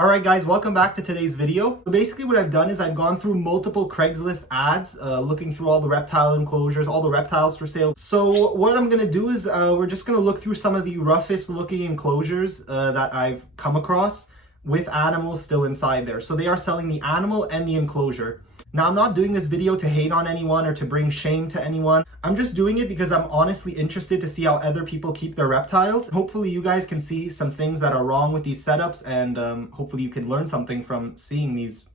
Alright guys, welcome back to today's video. So basically what I've done is I've gone through multiple Craigslist ads, looking through all the reptile enclosures, all the reptiles for sale. So what I'm going to do is we're just going to look through some of the roughest looking enclosures that I've come across with animals still inside there. So they are selling the animal and the enclosure. Now I'm not doing this video to hate on anyone or to bring shame to anyone. I'm just doing it because I'm honestly interested to see how other people keep their reptiles. Hopefully you guys can see some things that are wrong with these setups, and hopefully you can learn something from seeing these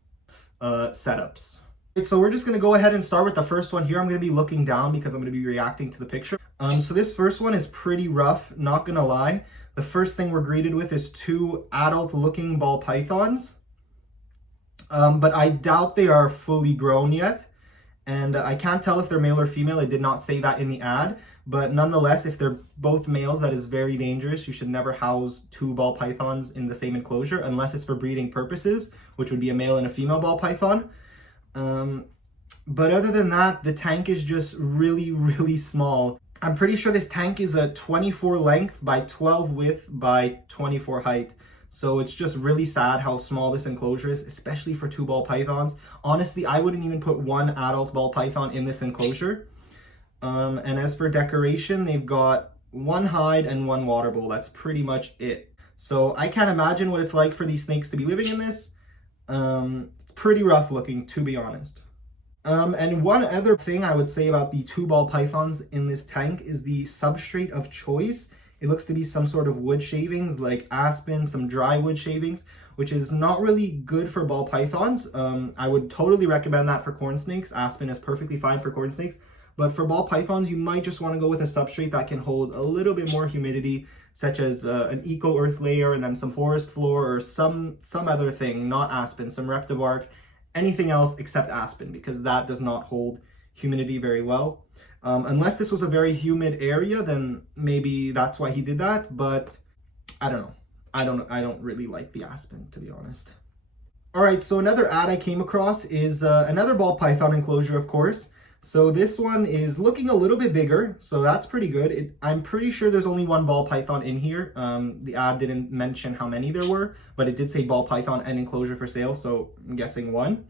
setups. So we're just going to go ahead and start with the first one here. I'm going to be looking down because I'm going to be reacting to the picture. So this first one is pretty rough, not going to lie. The first thing we're greeted with is two adult looking ball pythons. But I doubt they are fully grown yet. And I can't tell if they're male or female. It did not say that in the ad. But nonetheless, if they're both males, that is very dangerous. You should never house two ball pythons in the same enclosure unless it's for breeding purposes, which would be a male and a female ball python. But other than that, the tank is just really, really small. I'm pretty sure this tank is a 24 length by 12 width by 24 height. So it's just really sad how small this enclosure is, especially for two ball pythons. Honestly, I wouldn't even put one adult ball python in this enclosure. And as for decoration, they've got one hide and one water bowl. That's pretty much it. So I can't imagine what it's like for these snakes to be living in this. It's pretty rough looking, to be honest. And one other thing I would say about the two ball pythons in this tank is the substrate of choice. It looks to be some sort of wood shavings like aspen, some dry wood shavings, which is not really good for ball pythons. I would totally recommend that for corn snakes. Aspen is perfectly fine for corn snakes. But for ball pythons, you might just want to go with a substrate that can hold a little bit more humidity, such as an eco earth layer and then some forest floor or some other thing, not aspen, some reptibark, anything else except aspen, because that does not hold humidity very well. Unless this was a very humid area, then maybe that's why he did that, but I don't know. I don't really like the aspen, to be honest. All right, so another ad I came across is another ball python enclosure, of course. So this one is looking a little bit bigger, so that's pretty good. I'm pretty sure there's only one ball python in here. The ad didn't mention how many there were, but it did say ball python and enclosure for sale, so I'm guessing one.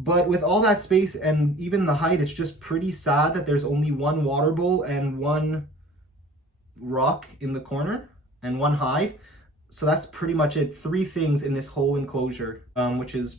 But with all that space and even the height, it's just pretty sad that there's only one water bowl and one rock in the corner and one hide. So that's pretty much it. Three things in this whole enclosure, which is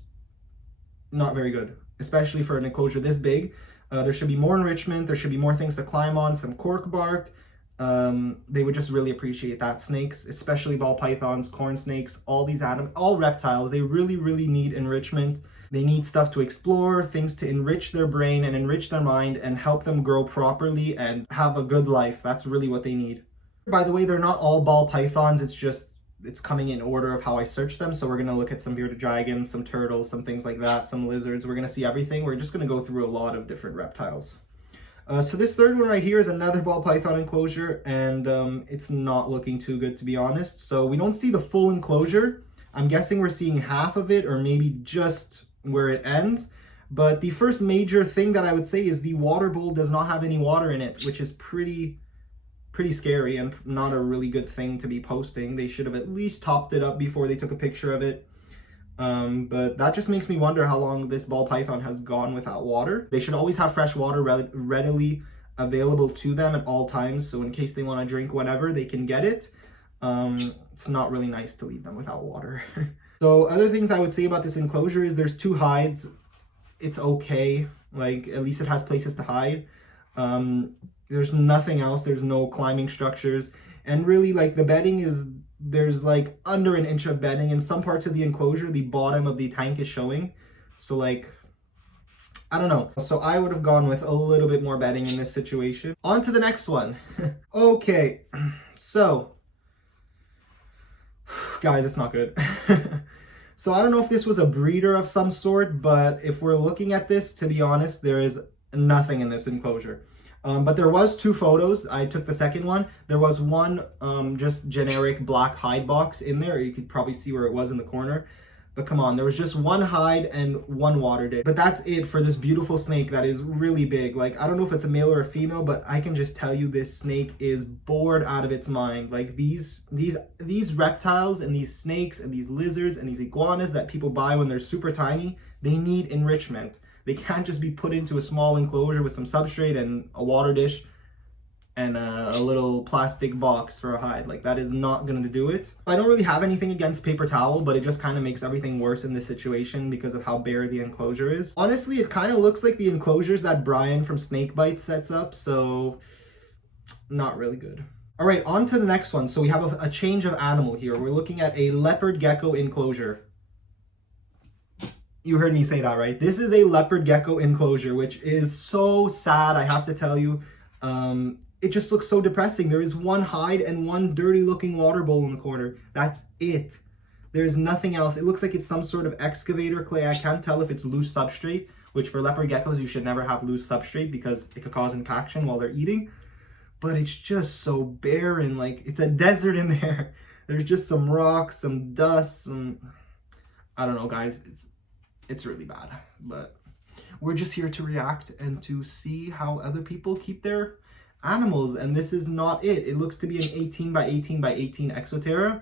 not very good, especially for an enclosure this big. There should be more enrichment. There should be more things to climb on, some cork bark. They would just really appreciate that. Snakes, especially ball pythons, corn snakes, all these all reptiles, they really, really need enrichment. They need stuff to explore, things to enrich their brain and enrich their mind and help them grow properly and have a good life. That's really what they need. By the way, they're not all ball pythons. It's coming in order of how I search them. So we're going to look at some bearded dragons, some turtles, some things like that, some lizards. We're going to see everything. We're just going to go through a lot of different reptiles. So this third one right here is another ball python enclosure, and it's not looking too good, to be honest. So we don't see the full enclosure. I'm guessing we're seeing half of it or maybe just where it ends. But the first major thing that I would say is the water bowl does not have any water in it, which is pretty scary and not a really good thing to be posting. They should have at least topped it up before they took a picture of it. But that just makes me wonder how long this ball python has gone without water. They should always have fresh water readily available to them at all times, so in case they want to drink whenever, they can get it. It's not really nice to leave them without water. So other things I would say about this enclosure is there's two hides. It's okay, like at least it has places to hide. There's nothing else. There's no climbing structures, and really like the bedding there's like under an inch of bedding. In some parts of the enclosure, the bottom of the tank is showing. So like, I don't know. So I would have gone with a little bit more bedding in this situation. On to the next one. Okay, so guys, it's not good. So I don't know if this was a breeder of some sort, but if we're looking at this, to be honest, there is nothing in this enclosure. But there was two photos. I took the second one. There was one just generic black hide box in there. You could probably see where it was in the corner. But come on, there was just one hide and one water dish. But that's it for this beautiful snake that is really big. Like, I don't know if it's a male or a female, but I can just tell you this snake is bored out of its mind. Like these reptiles and these snakes and these lizards and these iguanas that people buy when they're super tiny, they need enrichment. They can't just be put into a small enclosure with some substrate and a water dish and a little plastic box for a hide. Like, that is not going to do it. I don't really have anything against paper towel, but it just kind of makes everything worse in this situation because of how bare the enclosure is. Honestly, it kind of looks like the enclosures that Brian from Snakebite sets up, so not really good. All right, on to the next one. So we have a change of animal here. We're looking at a leopard gecko enclosure. You heard me say that, right? This is a leopard gecko enclosure, which is so sad, I have to tell you. It just looks so depressing. There is one hide and one dirty looking water bowl in the corner. That's it. There's nothing else. It looks like it's some sort of excavator clay. I can't tell if it's loose substrate, which for leopard geckos, you should never have loose substrate because it could cause infaction while they're eating. But it's just so barren. Like, it's a desert in there. There's just some rocks, some dust, I don't know, guys. It's really bad. But we're just here to react and to see how other people keep their animals, and this is not it. It looks to be an 18 by 18 by 18 Exoterra,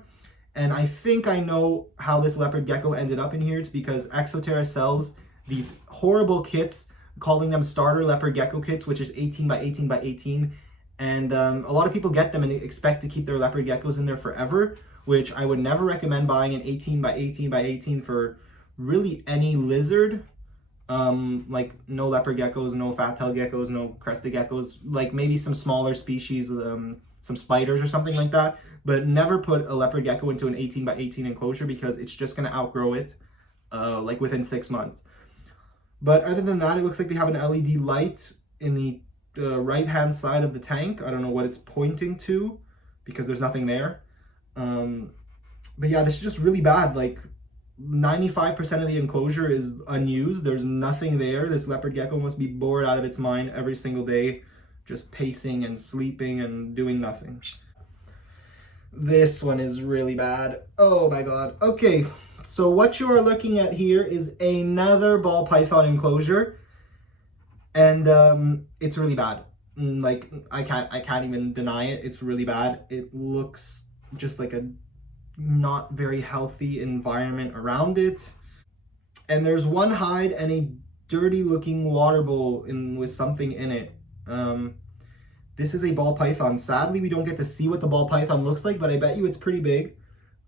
and I think I know how this leopard gecko ended up in here. It's because Exoterra sells these horrible kits, calling them starter leopard gecko kits, which is 18 by 18 by 18, and a lot of people get them and expect to keep their leopard geckos in there forever, which I would never recommend buying an 18 by 18 by 18 for really any lizard. Like no leopard geckos, no fat-tailed geckos, no crested geckos, like maybe some smaller species, some spiders or something like that, but never put a leopard gecko into an 18 by 18 enclosure because it's just going to outgrow it like within 6 months. But other than that, it looks like they have an LED light in the right hand side of the tank. I don't know what it's pointing to because there's nothing there. But yeah, this is just really bad. Like, 95% of the enclosure is unused. There's nothing there. This leopard gecko must be bored out of its mind every single day, just pacing and sleeping and doing nothing. This one is really bad. Oh my god. Okay, so what you are looking at here is another ball python enclosure, and it's really bad. Like, I can't even deny it. It's really bad. It looks just like a not very healthy environment around it, and there's one hide and a dirty looking water bowl with something in it. This is a ball python. Sadly, we don't get to see what the ball python looks like, but I bet you it's pretty big.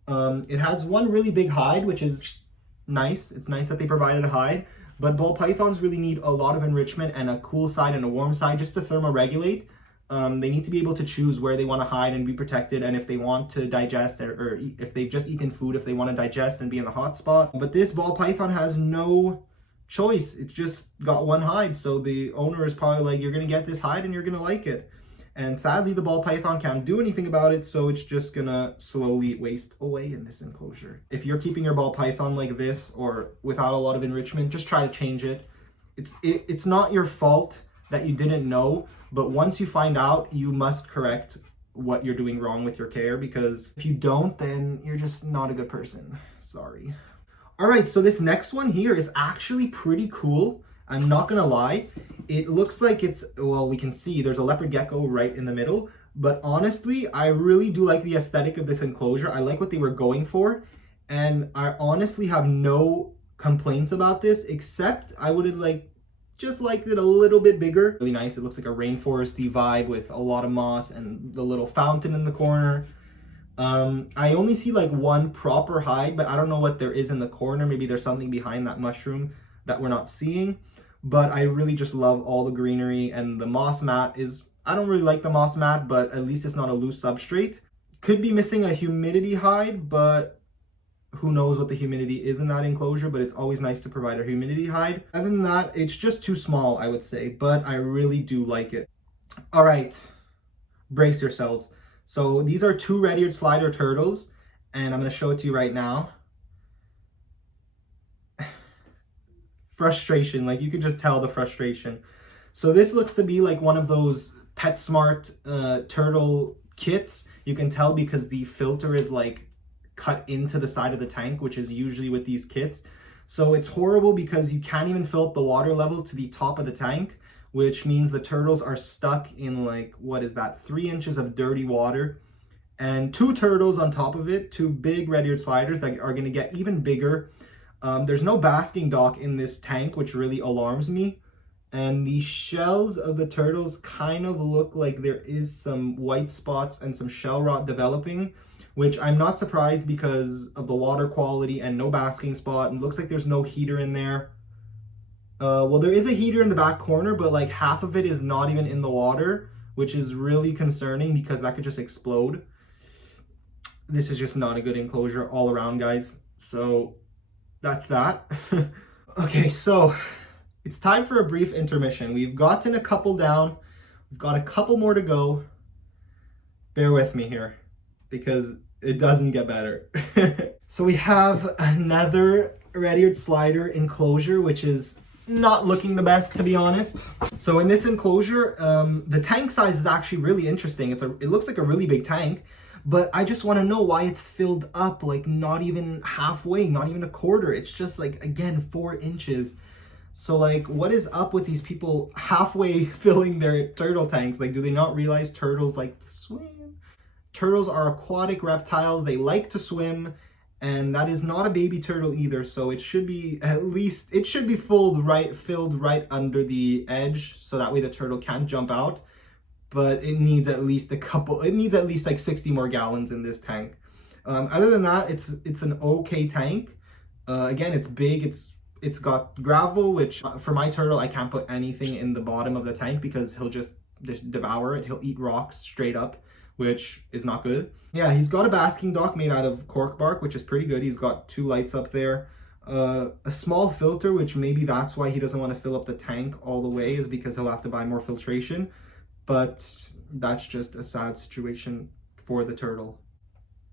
It has one really big hide, which is nice. It's nice that they provided a hide, but ball pythons really need a lot of enrichment and a cool side and a warm side just to thermoregulate. They need to be able to choose where they want to hide and be protected, and if they want to digest, or if they've just eaten food, if they want to digest and be in the hot spot. But this ball python has no choice. It's just got one hide, so the owner is probably like, you're going to get this hide and you're going to like it. And sadly, the ball python can't do anything about it, so it's just going to slowly waste away in this enclosure. If you're keeping your ball python like this or without a lot of enrichment, just try to change it. It's not your fault that you didn't know, but once you find out, you must correct what you're doing wrong with your care, because if you don't, then you're just not a good person. Sorry. All right, so this next one here is actually pretty cool. I'm not gonna lie. It looks like it's, well, we can see there's a leopard gecko right in the middle, but honestly, I really do like the aesthetic of this enclosure. I like what they were going for, and I honestly have no complaints about this, except I would have just liked it a little bit bigger. Really nice. It looks like a rainforesty vibe with a lot of moss and the little fountain in the corner. I only see like one proper hide, but I don't know what there is in the corner. Maybe there's something behind that mushroom that we're not seeing. But I really just love all the greenery, and the moss mat is, I don't really like the moss mat, but at least it's not a loose substrate. Could be missing a humidity hide, but who knows what the humidity is in that enclosure, but it's always nice to provide a humidity hide. Other than that, it's just too small, I would say, but I really do like it. All right, brace yourselves. So these are two red-eared slider turtles, and I'm gonna show it to you right now. Frustration, like you can just tell the frustration. So this looks to be like one of those PetSmart turtle kits. You can tell because the filter is like cut into the side of the tank, which is usually with these kits. So it's horrible because you can't even fill up the water level to the top of the tank, which means the turtles are stuck in like, what is that, 3 inches of dirty water. And 2 turtles on top of it, 2 big red-eared sliders that are going to get even bigger. There's no basking dock in this tank, which really alarms me. And the shells of the turtles kind of look like there is some white spots and some shell rot developing, which I'm not surprised because of the water quality and no basking spot. And it looks like there's no heater in there. Well, there is a heater in the back corner, but like half of it is not even in the water, which is really concerning because that could just explode. This is just not a good enclosure all around, guys. So that's that. Okay, so it's time for a brief intermission. We've gotten a couple down. We've got a couple more to go. Bear with me here because it doesn't get better. So we have another red-eared slider enclosure, which is not looking the best, to be honest. So in this enclosure, the tank size is actually really interesting. It looks like a really big tank, but I just want to know why it's filled up like not even halfway, not even a quarter. It's just like, again, 4 inches. So like, what is up with these people halfway filling their turtle tanks? Like, do they not realize turtles like to swim? Turtles are aquatic reptiles. They like to swim, and that is not a baby turtle either. So it should be filled right under the edge, so that way the turtle can't jump out. But it needs at least like 60 more gallons in this tank. Other than that, it's an okay tank. Again, it's big. It's got gravel, which for my turtle, I can't put anything in the bottom of the tank because he'll just devour it. He'll eat rocks straight up, which is not good. Yeah, he's got a basking dock made out of cork bark, which is pretty good. He's got 2 lights up there. A small filter, which maybe that's why he doesn't want to fill up the tank all the way, is because he'll have to buy more filtration. But that's just a sad situation for the turtle.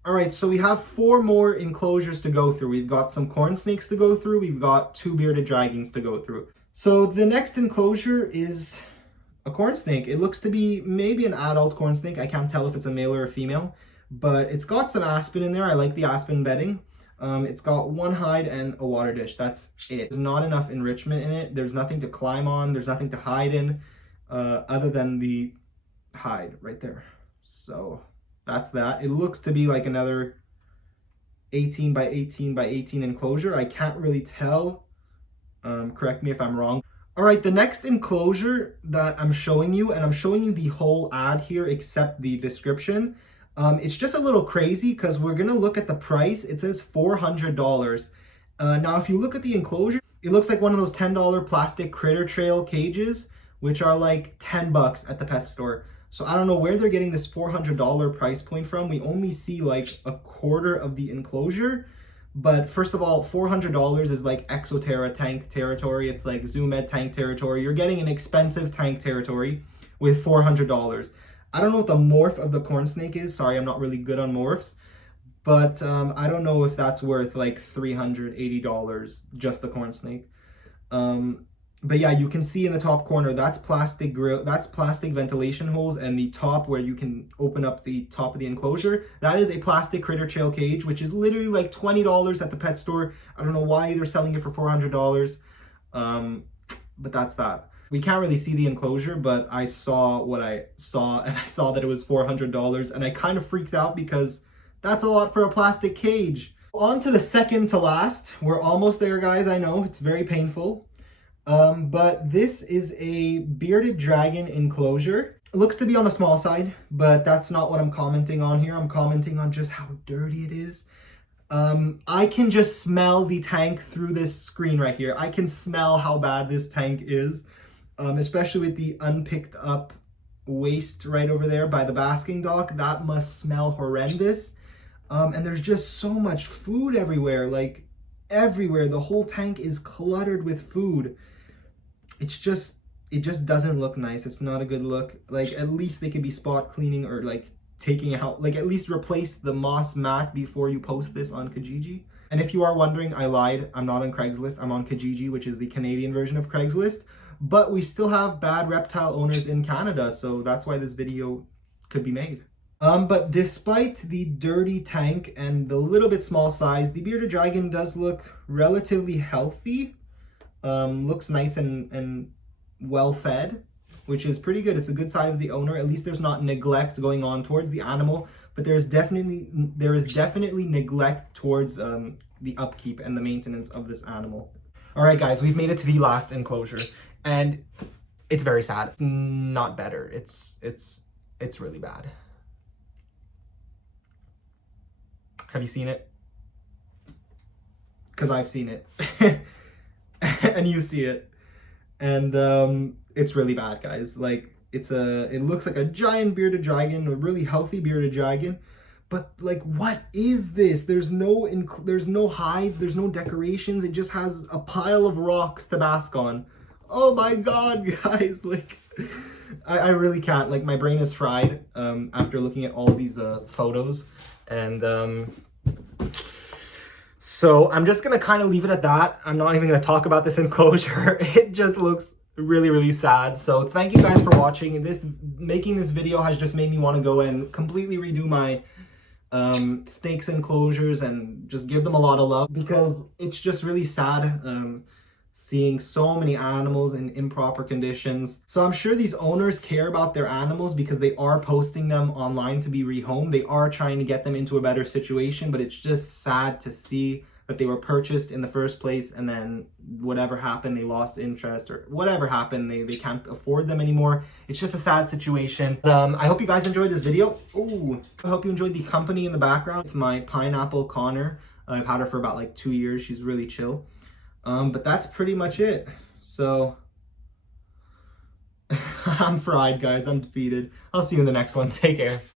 All right, so we have 4 more enclosures to go through. We've got some corn snakes to go through. We've got 2 bearded dragons to go through. So the next enclosure is a corn snake. It looks to be maybe an adult corn snake. I can't tell if it's a male or a female, but it's got some aspen in there. I like the aspen bedding. It's got 1 hide and a water dish. That's it. There's not enough enrichment in it. There's nothing to climb on. There's nothing to hide in other than the hide right there. So that's that. It looks to be like another 18 by 18 by 18 enclosure. I can't really tell. Correct me if I'm wrong. All right, the next enclosure that I'm showing you, and I'm showing you the whole ad here except the description. It's just a little crazy because we're going to look at the price. It says $400. Now, if you look at the enclosure, it looks like one of those $10 plastic critter trail cages, which are like 10 bucks at the pet store. So I don't know where they're getting this $400 price point from. We only see like a quarter of the enclosure. But first of all, $400 is like Exoterra tank territory. It's like Zoo Med tank territory. You're getting an expensive tank territory with $400. I don't know what the morph of the corn snake is. Sorry, I'm not really good on morphs. But I don't know if that's worth like $380, just the corn snake. But yeah, you can see in the top corner, that's plastic grill, that's plastic ventilation holes, and the top where you can open up the top of the enclosure, that is a plastic critter trail cage, which is literally like $20 at the pet store. I don't know why they're selling it for $400, but that's that. We can't really see the enclosure, but I saw what I saw, and I saw that it was $400, and I kind of freaked out because that's a lot for a plastic cage. On to the second to last. We're almost there, guys. I know, it's very painful. But this is a bearded dragon enclosure. It looks to be on the small side, but that's not what I'm commenting on here. I'm commenting on just how dirty it is. I can just smell the tank through this screen right here. I can smell how bad this tank is, especially with the unpicked up waste right over there by the basking dock. That must smell horrendous. And there's just so much food everywhere, like everywhere. The whole tank is cluttered with food. It just doesn't look nice. It's not a good look. Like, at least they could be spot cleaning or like taking out, like at least replace the moss mat before you post this on Kijiji. And if you are wondering, I lied. I'm not on Craigslist. I'm on Kijiji, which is the Canadian version of Craigslist. But we still have bad reptile owners in Canada, so that's why this video could be made. But despite the dirty tank and the little bit small size, the bearded dragon does look relatively healthy. Looks nice and well fed, which is pretty good. It's a good sign of the owner. At least there's not neglect going on towards the animal, but there is definitely neglect towards the upkeep and the maintenance of this animal. All right, guys, we've made it to the last enclosure, and it's very sad. It's not better. It's really bad. Have you seen it? Because I've seen it. And you see it. And it's really bad, guys. Like, it looks like a giant bearded dragon, a really healthy bearded dragon. But like, what is this? There's no hides, there's no decorations. It just has a pile of rocks to bask on. Oh my God, guys, like, I really can't. Like, my brain is fried after looking at all of these photos. And so I'm just gonna kind of leave it at that. I'm not even gonna talk about this enclosure. It just looks really, really sad. So thank you guys for watching. Making this video has just made me want to go and completely redo my snakes enclosures and just give them a lot of love, because it's just really sad seeing so many animals in improper conditions. So I'm sure these owners care about their animals because they are posting them online to be rehomed. They are trying to get them into a better situation, but it's just sad to see that they were purchased in the first place, and then whatever happened, they lost interest, or whatever happened, they can't afford them anymore. It's just a sad situation. I hope you guys enjoyed this video. Ooh, I hope you enjoyed the company in the background. It's my pineapple Connor. I've had her for about like 2 years. She's really chill. But that's pretty much it. So I'm fried, guys. I'm defeated. I'll see you in the next one. Take care.